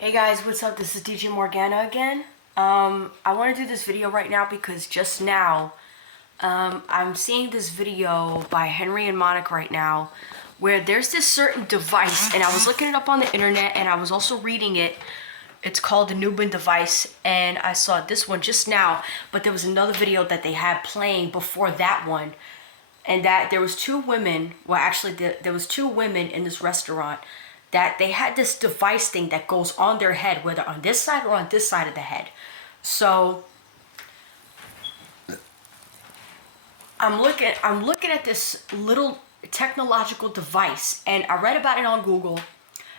Hey guys, what's up? This is DJ Morgana again. I want to do this video right now because just now, I'm seeing this video by Henry and Monica right now where there's this certain device, and I was looking it up on the internet and I was also reading it. It's called the nubbin device, and I saw this one just now, but there was another video that they had playing before that one, and that there was two women, well actually there was two women in this restaurant that they had this device thing that goes on their head, whether on this side or on this side of the head. So I'm looking at this little technological device, and I read about it on Google,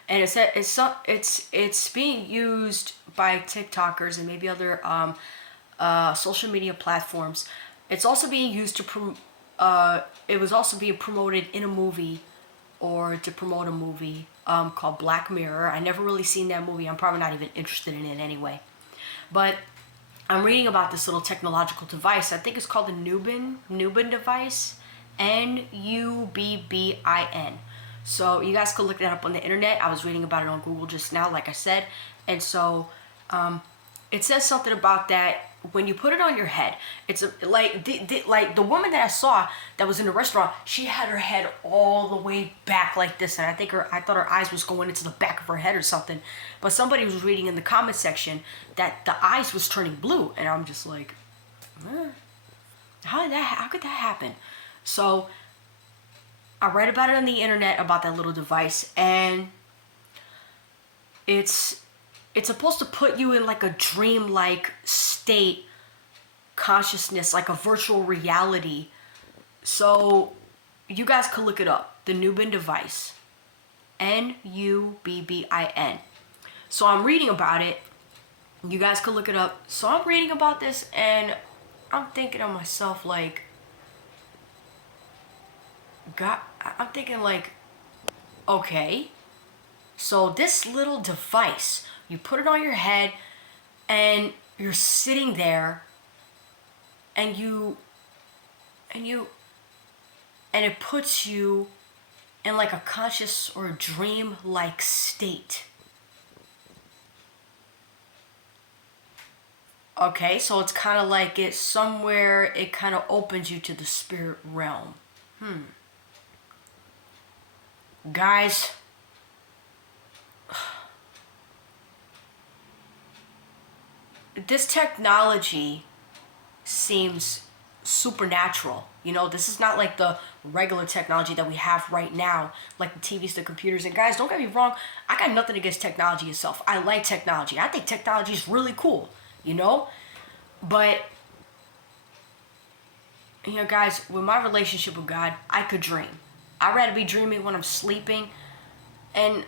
and it said it's being used by TikTokers and maybe other social media platforms. It's also being used to it was also being promoted in a movie, or to promote a movie called Black Mirror. I never really seen that movie. I'm probably not even interested in it anyway. But I'm reading about this little technological device. I think it's called the nubbin device, Nubbin. So you guys could look that up on the internet. I was reading about it on Google just now, like I said. And so it says something about that when you put it on your head. It's like the woman that I saw that was in the restaurant, she had her head all the way back like this, and I thought her eyes was going into the back of her head or something. But somebody was reading in the comment section that the eyes was turning blue, and I'm just like, how could that happen? So I read about it on the internet about that little device, and it's supposed to put you in like a dream-like state consciousness, like a virtual reality. So you guys could look it up, the nubbin device, Nubbin. So I'm reading about it. You guys could look it up. So I'm reading about this, and I'm thinking to myself like, God, I'm thinking like, okay, so this little device, you put it on your head, and you're sitting there, and it puts you in like a conscious or a dream-like state. Okay, so it's kind of like it kind of opens you to the spirit realm. Guys, this technology seems supernatural. You know, this is not like the regular technology that we have right now, like the TVs, the computers. And guys, don't get me wrong, I got nothing against technology itself. I like technology. I think technology is really cool, you know? But, you know, guys, with my relationship with God, I could dream. I'd rather be dreaming when I'm sleeping. And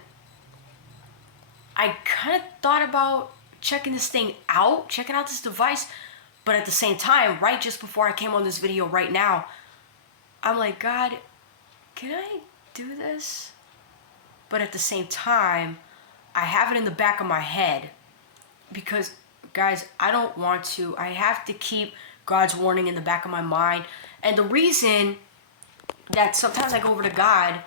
I kind of thought about checking out this device, but at the same time, right just before I came on this video right now, I'm like, God, can I do this? But at the same time, I have it in the back of my head because, guys, I have to keep God's warning in the back of my mind. And the reason that sometimes I go over to God,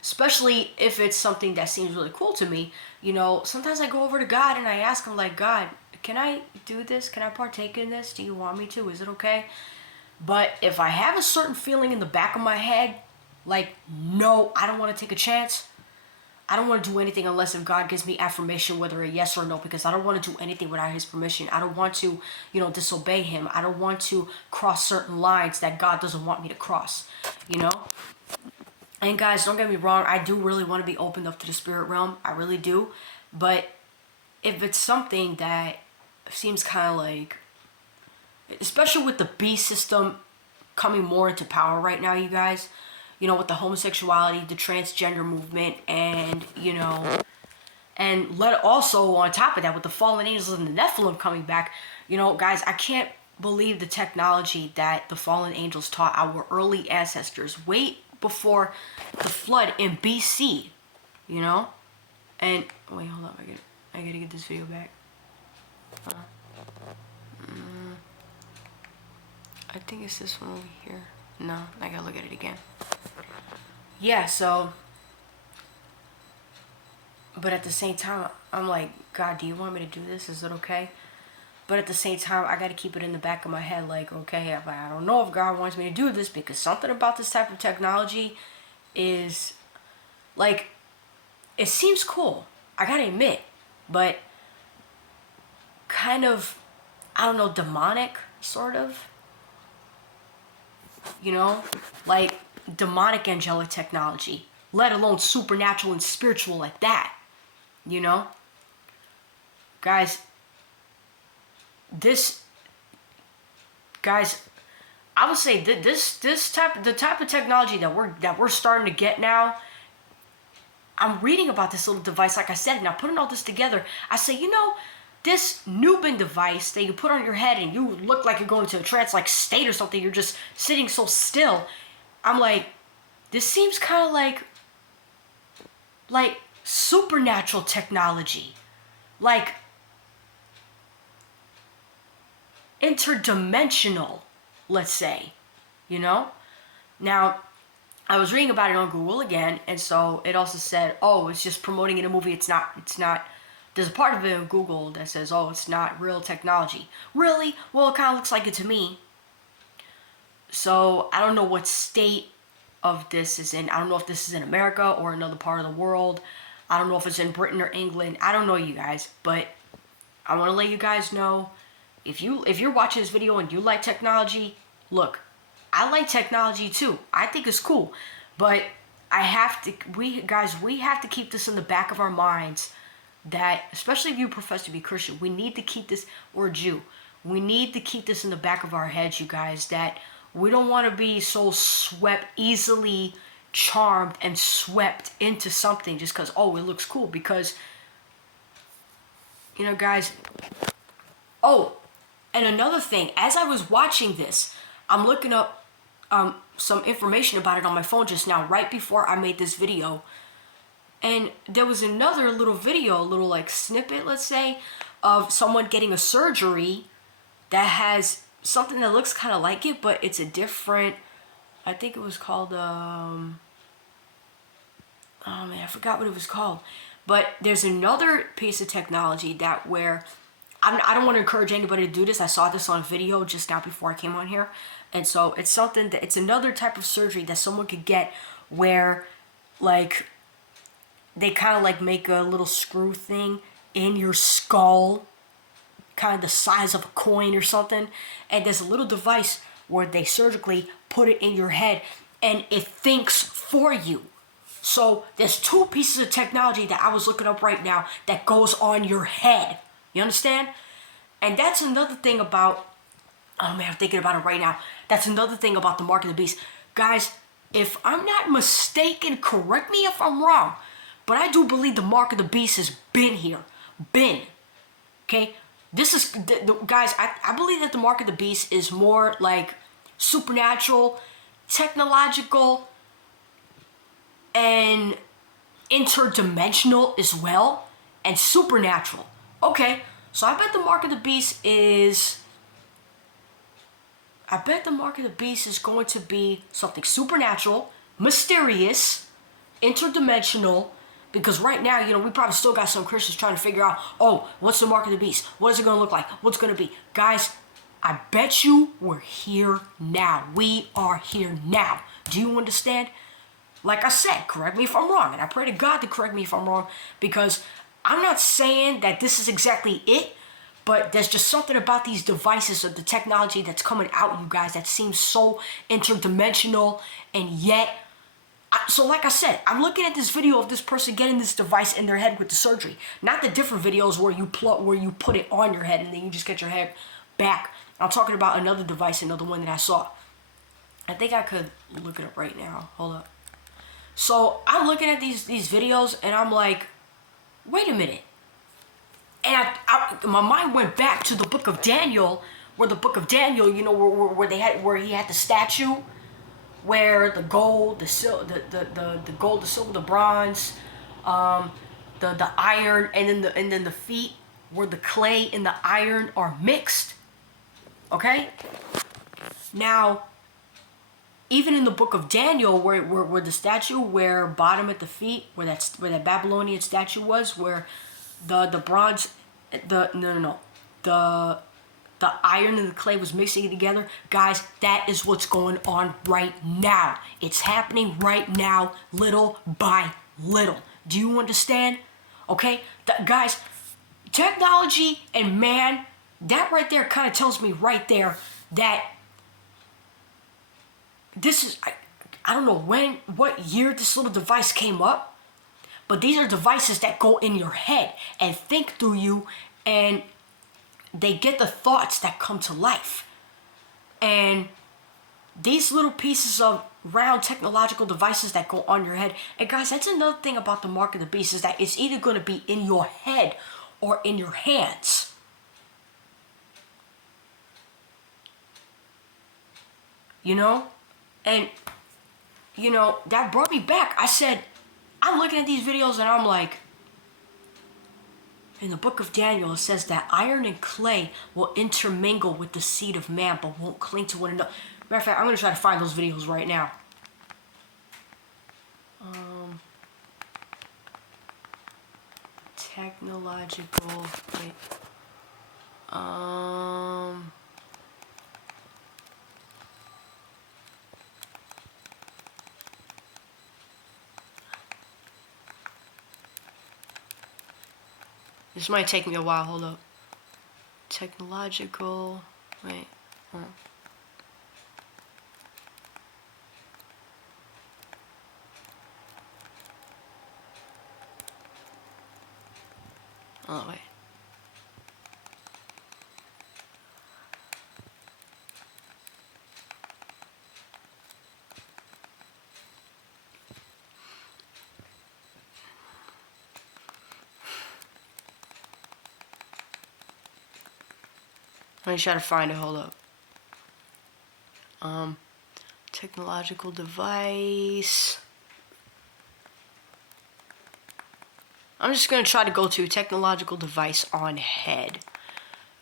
especially if it's something that seems really cool to me, you know, sometimes I go over to God and I ask him like, God, can I do this? Can I partake in this? Do you want me to? Is it okay? But if I have a certain feeling in the back of my head, like, no, I don't want to take a chance. I don't want to do anything unless if God gives me affirmation, whether a yes or no, because I don't want to do anything without his permission. I don't want to, you know, disobey him. I don't want to cross certain lines that God doesn't want me to cross, you know? And guys, don't get me wrong, I do really want to be opened up to the spirit realm. I really do. But if it's something that seems kind of like, especially with the beast system coming more into power right now, you guys, you know, with the homosexuality, the transgender movement, and, you know, and also on top of that, with the fallen angels and the Nephilim coming back, you know, guys, I can't believe the technology that the fallen angels taught our early ancestors way before the flood in BC, you know? And, wait, hold up, I gotta get this video back. I think it's this one over here. No, I gotta look at it again. Yeah, so But at the same time, I'm like, God, do you want me to do this? Is it okay? But at the same time, I got to keep it in the back of my head, like, okay, I don't know if God wants me to do this, because something about this type of technology is, like, it seems cool. I got to admit. But kind of, I don't know, demonic, sort of. You know? Like, demonic angelic technology. Let alone supernatural and spiritual at that. You know? Guys, I would say that the type of technology that we're starting to get now. I'm reading about this little device, like I said, and I'm putting all this together. I say, this nubbin device that you put on your head and you look like you're going into a trance-like state or something. You're just sitting so still. I'm like, this seems kind of like supernatural technology, like interdimensional, let's say, Now, I was reading about it on Google again, and so it also said, oh, it's just promoting in a movie. It's not, there's a part of it in Google that says, oh, it's not real technology. Really? Well, it kind of looks like it to me. So, I don't know what state of this is in. I don't know if this is in America or another part of the world. I don't know if it's in Britain or England. I don't know, you guys, but I want to let you guys know, if you're watching this video and you like technology, look, I like technology too. I think it's cool. But we have to keep this in the back of our minds, that, especially if you profess to be Christian, we need to keep this, or Jew, we need to keep this in the back of our heads, you guys, that we don't want to be so easily charmed and swept into something just because, oh, it looks cool. Because, guys, oh, and another thing, as I was watching this, I'm looking up some information about it on my phone just now, right before I made this video. And there was another little video, a little like snippet, let's say, of someone getting a surgery that has something that looks kind of like it, but it's a different, I think it was called, oh man, I forgot what it was called. But there's another piece of technology that where, I don't want to encourage anybody to do this. I saw this on a video just now before I came on here. And so it's something that, it's another type of surgery that someone could get where, like, they kind of like make a little screw thing in your skull, kind of the size of a coin or something. And there's a little device where they surgically put it in your head and it thinks for you. So there's two pieces of technology that I was looking up right now that goes on your head. You understand? And that's another thing about, oh man, I'm thinking about it right now. That's another thing about the mark of the beast. Guys, if I'm not mistaken, correct me if I'm wrong, but I do believe the mark of the beast has been here. Okay? This is, guys, I believe that the mark of the beast is more like supernatural, technological, and interdimensional as well, and supernatural. Okay, so I bet the mark of the beast is, going to be something supernatural, mysterious, interdimensional, because right now, we probably still got some Christians trying to figure out, oh, what's the mark of the beast? What is it going to look like? What's going to be? Guys, I bet you we're here now. We are here now. Do you understand? Like I said, correct me if I'm wrong, and I pray to God to correct me if I'm wrong, because I'm not saying that this is exactly it, but there's just something about these devices or the technology that's coming out, you guys, that seems so interdimensional, and yet, so like I said, I'm looking at this video of this person getting this device in their head with the surgery, not the different videos where you put it on your head and then you just get your head back. I'm talking about another device, another one that I saw. I think I could look it up right now. Hold up. So I'm looking at these videos and I'm like, wait a minute. And my mind went back to the book of Daniel, where the book of Daniel, where he had the statue, where the gold, the silver, the bronze, the iron, and then the feet, where the clay and the iron are mixed. Okay? Now, even in the book of Daniel, where the statue, where bottom at the feet, where that Babylonian statue was, where the bronze, the iron and the clay was mixing together, guys, that is what's going on right now. It's happening right now, little by little. Do you understand? Okay, guys, technology and man, that right there kind of tells me right there that this is, I don't know what year this little device came up, but these are devices that go in your head and think through you, and they get the thoughts that come to life. And these little pieces of round technological devices that go on your head, and guys, that's another thing about the mark of the beast, is that it's either going to be in your head or in your hands. You know? And, you know, that brought me back. I said, I'm looking at these videos and I'm like, in the book of Daniel, it says that iron and clay will intermingle with the seed of man, but won't cling to one another. Matter of fact, I'm going to try to find those videos right now. Technological, wait. This might take me a while, hold up. Technological, wait. Oh, wait. Let me try to find it, hold up. Technological device. I'm just gonna try to go to technological device on head.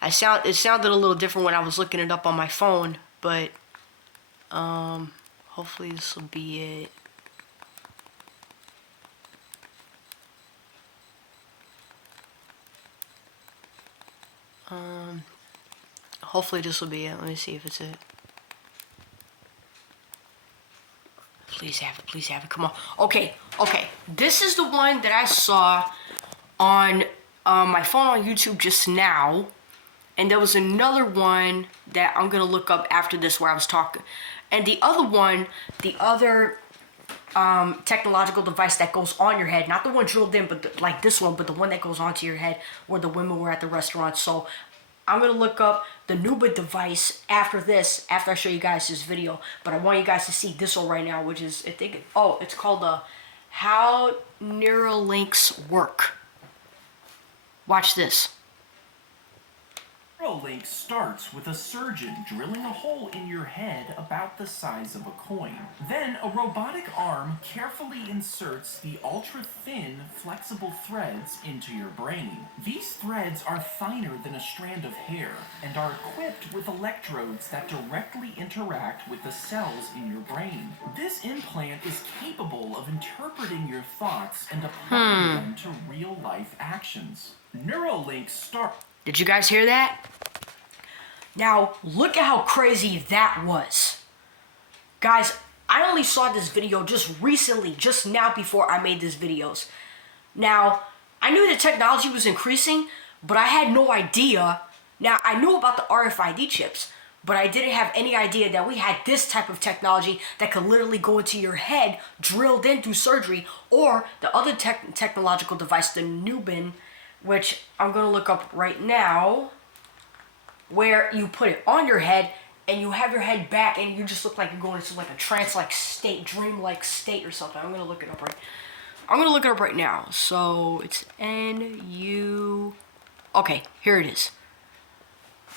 It sounded a little different when I was looking it up on my phone, but hopefully this will be it. Hopefully this will be it. Let me see if it's it. Please have it, please have it, come on. Okay, this is the one that I saw on my phone on YouTube just now, and there was another one that I'm gonna look up after this where I was talking. And the other one, the other technological device that goes on your head, not the one drilled in, but like this one, but the one that goes onto your head where the women were at the restaurant. So I'm gonna look up the nubbin device after this, after I show you guys this video. But I want you guys to see this one right now, which is, it's called the How Neuralinks Work. Watch this. Neuralink starts with a surgeon drilling a hole in your head about the size of a coin. Then a robotic arm carefully inserts the ultra-thin, flexible threads into your brain. These threads are finer than a strand of hair and are equipped with electrodes that directly interact with the cells in your brain. This implant is capable of interpreting your thoughts and applying them to real-life actions. Neuralink starts... Did you guys hear that? Now, look at how crazy that was. Guys, I only saw this video just recently, just now before I made these videos. Now, I knew the technology was increasing, but I had no idea. Now, I knew about the RFID chips, but I didn't have any idea that we had this type of technology that could literally go into your head, drilled in through surgery, or the other technological device, the nubbin, which I'm going to look up right now, where you put it on your head and you have your head back and you just look like you're going into like a trance-like state, dream-like state or something. I'm going to look it up right now. So it's N-U... Okay, here it is.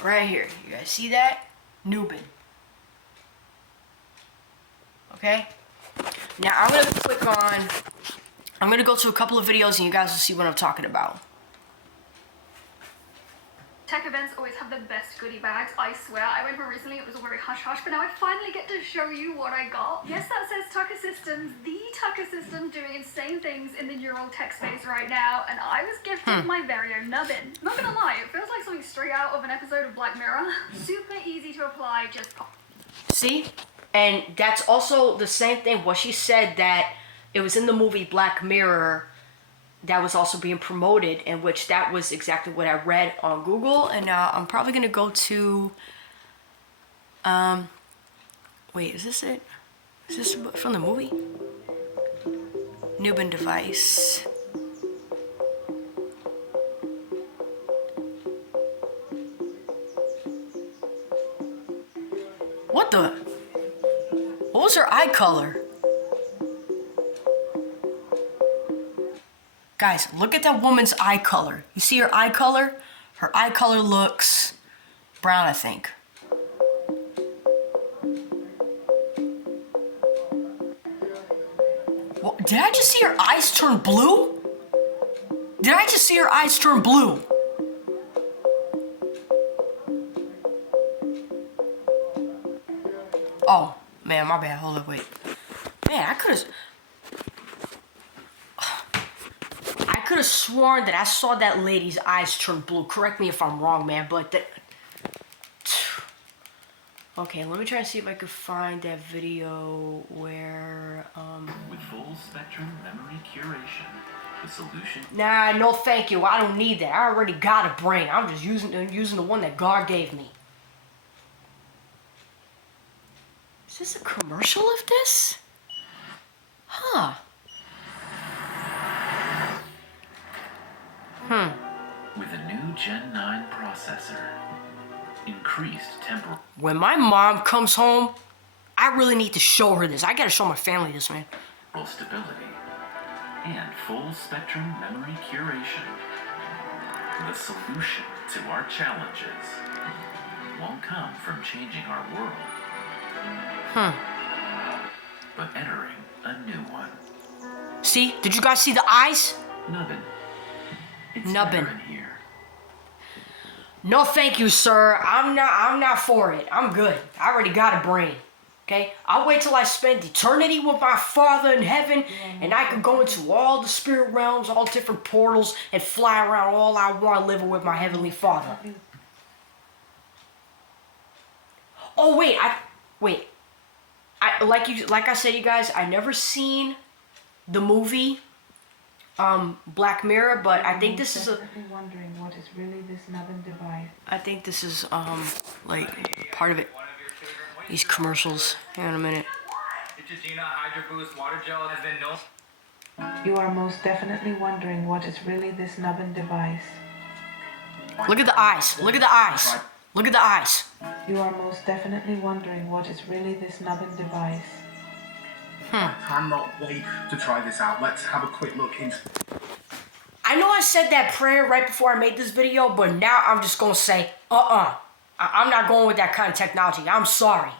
Right here. You guys see that? Nubbin. Okay? Now I'm going to go to a couple of videos and you guys will see what I'm talking about. Tech events always have the best goodie bags, I swear. I went for recently, it was all very hush-hush, but now I finally get to show you what I got. Yes, that says Tucker Systems, the Tucker Systems doing insane things in the neural tech space right now, and I was gifted my very own nubbin. Not gonna lie, it feels like something straight out of an episode of Black Mirror. Super easy to apply, just pop. See? And that's also the same thing, what she said, that it was in the movie Black Mirror that was also being promoted, in which that was exactly what I read on Google. And now I'm probably gonna go to wait, is this it? Is this from the movie? Nubbin device. What the? What was her eye color? Guys, look at that woman's eye color. You see her eye color? Her eye color looks brown, I think. Well, did I just see her eyes turn blue? Did I just see her eyes turn blue? Oh, man, my bad. Hold up, wait. Man, I could have sworn that I saw that lady's eyes turn blue. Correct me if I'm wrong, man, but that... Okay, let me try and see if I could find that video where, With full spectrum memory curation, the solution... Nah, no thank you. I don't need that. I already got a brain. I'm just using the one that God gave me. Is this a commercial of this? Huh. With a new Gen 9 processor, increased temporal When my mom comes home, I really need to show her this. I gotta show my family this, man. stability, and full spectrum memory curation, the solution to our challenges won't come from changing our world, but entering a new one. See? Did you guys see the eyes? Nubbin. It's Nubbin. better in here. No, thank you, sir. I'm not for it. I'm good. I already got a brain. Okay? I'll wait till I spend eternity with my Father in heaven, and I can go into all the spirit realms, all different portals, and fly around all I want, living with my Heavenly Father. Oh, wait. Like I said, you guys, I never seen the movie Black Mirror, but I think this is a... wondering what is really this nubbin device. I think this is like part of it. These commercials. Hang on a minute. You are most definitely wondering what is really this nubbin device. Look at the eyes. Look at the eyes. Look at the eyes. You are most definitely wondering what is really this nubbin device. I cannot wait to try this out. Let's have a quick look into... I know I said that prayer right before I made this video, but now I'm just gonna say, I'm not going with that kind of technology. I'm sorry.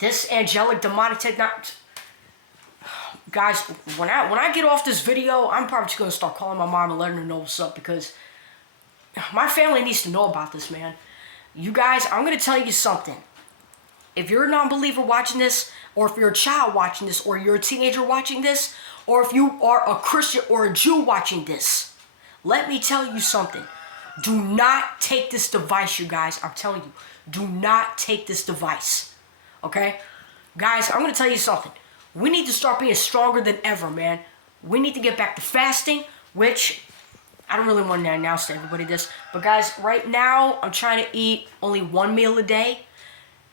This angelic demonic technology... Guys, when I get off this video, I'm probably just gonna start calling my mom and letting her know what's up, because my family needs to know about this, man. You guys, I'm gonna tell you something. If you're a non-believer watching this, or if you're a child watching this, or you're a teenager watching this, or if you are a Christian or a Jew watching this, let me tell you something. Do not take this device, you guys. I'm telling you. Do not take this device. Okay? Guys, I'm going to tell you something. We need to start being stronger than ever, man. We need to get back to fasting, which I don't really want to announce to everybody this. But guys, right now, I'm trying to eat only one meal a day.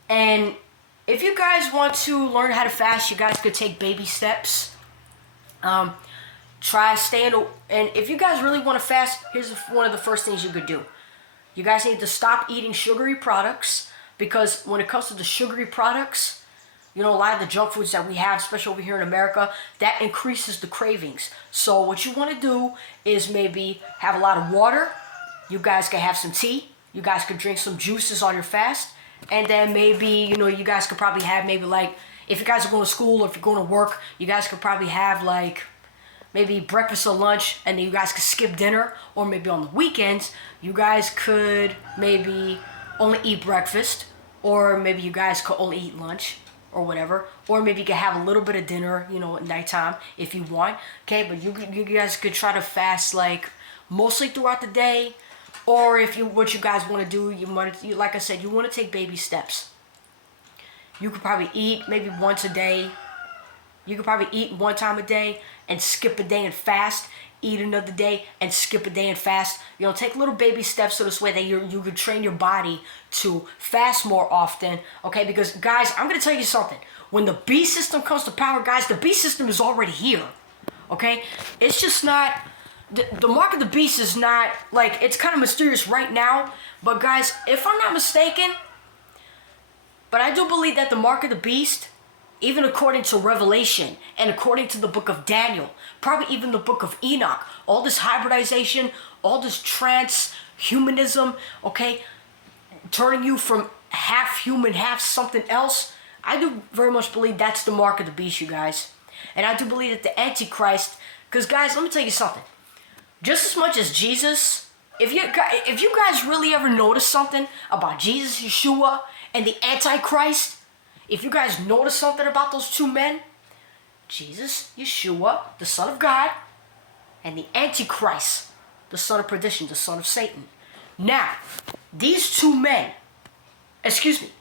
And if you guys want to learn how to fast, you guys could take baby steps. Try staying, and if you guys really want to fast, here's one of the first things you could do. You guys need to stop eating sugary products, because when it comes to the sugary products, you know, a lot of the junk foods that we have, especially over here in America, that increases the cravings. So what you want to do is maybe have a lot of water. You guys can have some tea. You guys could drink some juices on your fast. And then maybe, you know, you guys could probably have maybe like, if you guys are going to school or if you're going to work, you guys could probably have like maybe breakfast or lunch, and then you guys could skip dinner, or maybe on the weekends, you guys could maybe only eat breakfast, or maybe you guys could only eat lunch, or whatever, or maybe you could have a little bit of dinner, you know, at nighttime if you want, okay, but you guys could try to fast, like, mostly throughout the day, or if you, what you guys want to do, like I said, you want to take baby steps. You could probably eat maybe once a day. You could probably eat one time a day and skip a day and fast. Eat another day and skip a day and fast. You know, take little baby steps so this way that you could train your body to fast more often. Okay, because guys, I'm gonna tell you something. When the beast system comes to power, guys, the beast system is already here. Okay, it's just not. The mark of the beast is not like, it's kind of mysterious right now. But guys, if I'm not mistaken, but I do believe that the mark of the beast, even according to Revelation and according to the book of Daniel, probably even the book of Enoch, all this hybridization, all this transhumanism, okay, turning you from half human, half something else, I do very much believe that's the mark of the beast, you guys. And I do believe that the Antichrist, because guys, let me tell you something. Just as much as Jesus, if you guys really ever notice something about Jesus, Yeshua, and the Antichrist, if you guys notice something about those two men, Jesus, Yeshua, the Son of God, and the Antichrist, the son of perdition, the son of Satan. Now, these two men,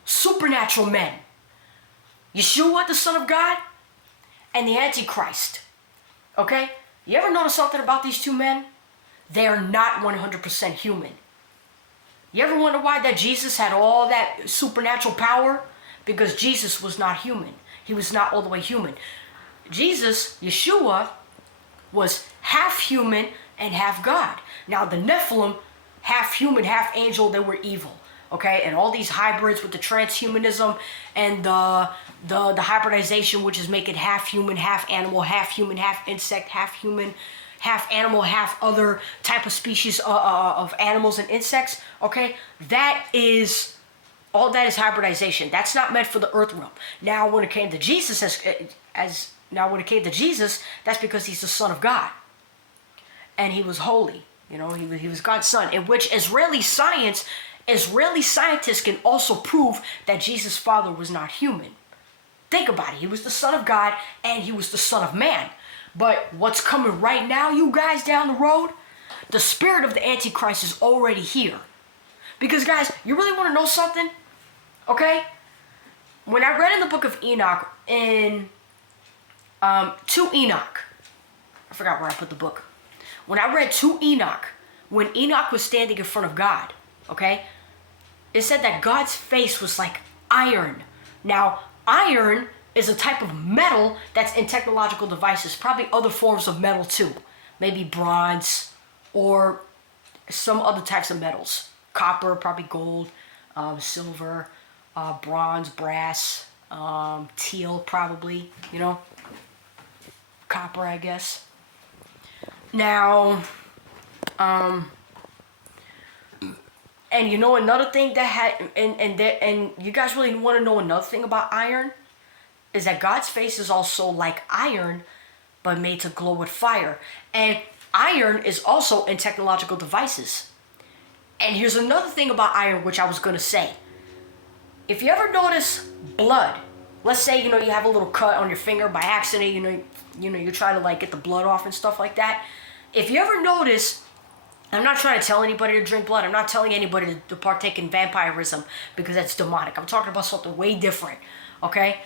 supernatural men, Yeshua, the Son of God, and the Antichrist, okay? You ever notice something about these two men? They are not 100% human. You ever wonder why that Jesus had all that supernatural power? Because Jesus was not human. He was not all the way human. Jesus, Yeshua, was half human and half God. Now the Nephilim, half human, half angel, they were evil. Okay, and all these hybrids with the transhumanism and the hybridization, which is making half human, half animal, half human, half insect, half human, half animal, half other type of species of animals and insects. Okay, that is all. That is hybridization. That's not meant for the earth realm. Now, when it came to Jesus, when it came to Jesus, that's because he's the Son of God, and he was holy. You know, he was God's son. In which Israeli scientists can also prove that Jesus' father was not human. Think about it. He was the Son of God and he was the Son of Man. But what's coming right now, you guys down the road, the spirit of the Antichrist is already here. Because guys, you really want to know something? Okay? When I read in the book of Enoch, in 2 Enoch, I forgot where I put the book. When I read 2 Enoch, when Enoch was standing in front of God, okay, it said that God's face was like iron. Now, iron is a type of metal that's in technological devices, probably other forms of metal too. Maybe bronze or some other types of metals. Copper, probably gold, silver, bronze, brass, teal probably, you know. Copper, I guess. Now, and you know another thing that had, and you guys really want to know another thing about iron, is that God's face is also like iron, but made to glow with fire. And iron is also in technological devices. And here's another thing about iron, which I was gonna say. If you ever notice blood, let's say, you know, you have a little cut on your finger by accident, you know, you try to like get the blood off and stuff like that. If you ever notice, I'm not trying to tell anybody to drink blood. I'm not telling anybody to partake in vampirism because that's demonic. I'm talking about something way different, okay?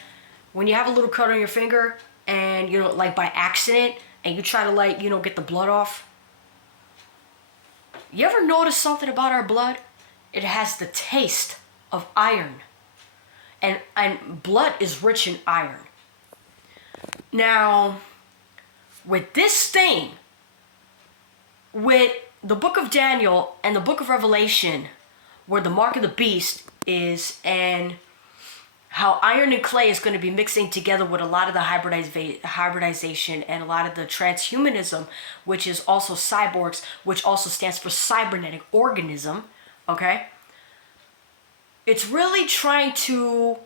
When you have a little cut on your finger and, you know, like by accident, and you try to like, you know, get the blood off. You ever notice something about our blood? It has the taste of iron. And blood is rich in iron. Now, with this thing, with the book of Daniel and the book of Revelation, where the mark of the beast is, and how iron and clay is going to be mixing together with a lot of the hybridization and a lot of the transhumanism, which is also cyborgs, which also stands for cybernetic organism, okay? It's really trying to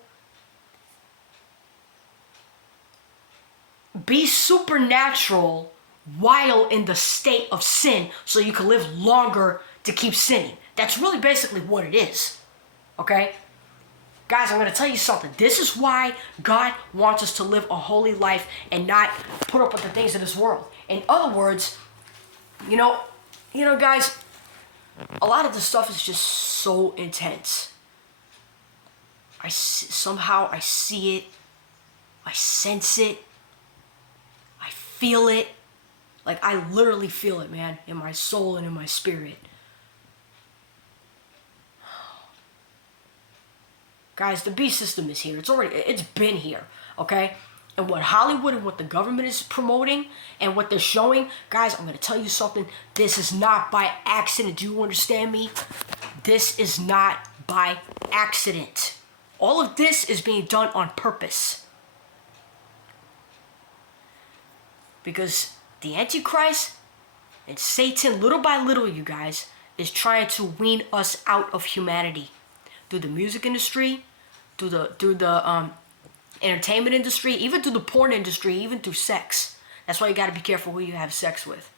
be supernatural while in the state of sin so you can live longer to keep sinning. That's really basically what it is. Okay? Guys, I'm going to tell you something. This is why God wants us to live a holy life and not put up with the things of this world. In other words, you know, guys, a lot of this stuff is just so intense. Somehow I see it. I sense it. I feel it. Like, I literally feel it, man, in my soul and in my spirit. Guys, the beast system is here. It's been here, okay? And what Hollywood and what the government is promoting and what they're showing, guys, I'm going to tell you something. This is not by accident. Do you understand me? This is not by accident. All of this is being done on purpose. Because the Antichrist and Satan, little by little, you guys, is trying to wean us out of humanity. Through the music industry, through the entertainment industry, even through the porn industry, even through sex. That's why you got to be careful who you have sex with.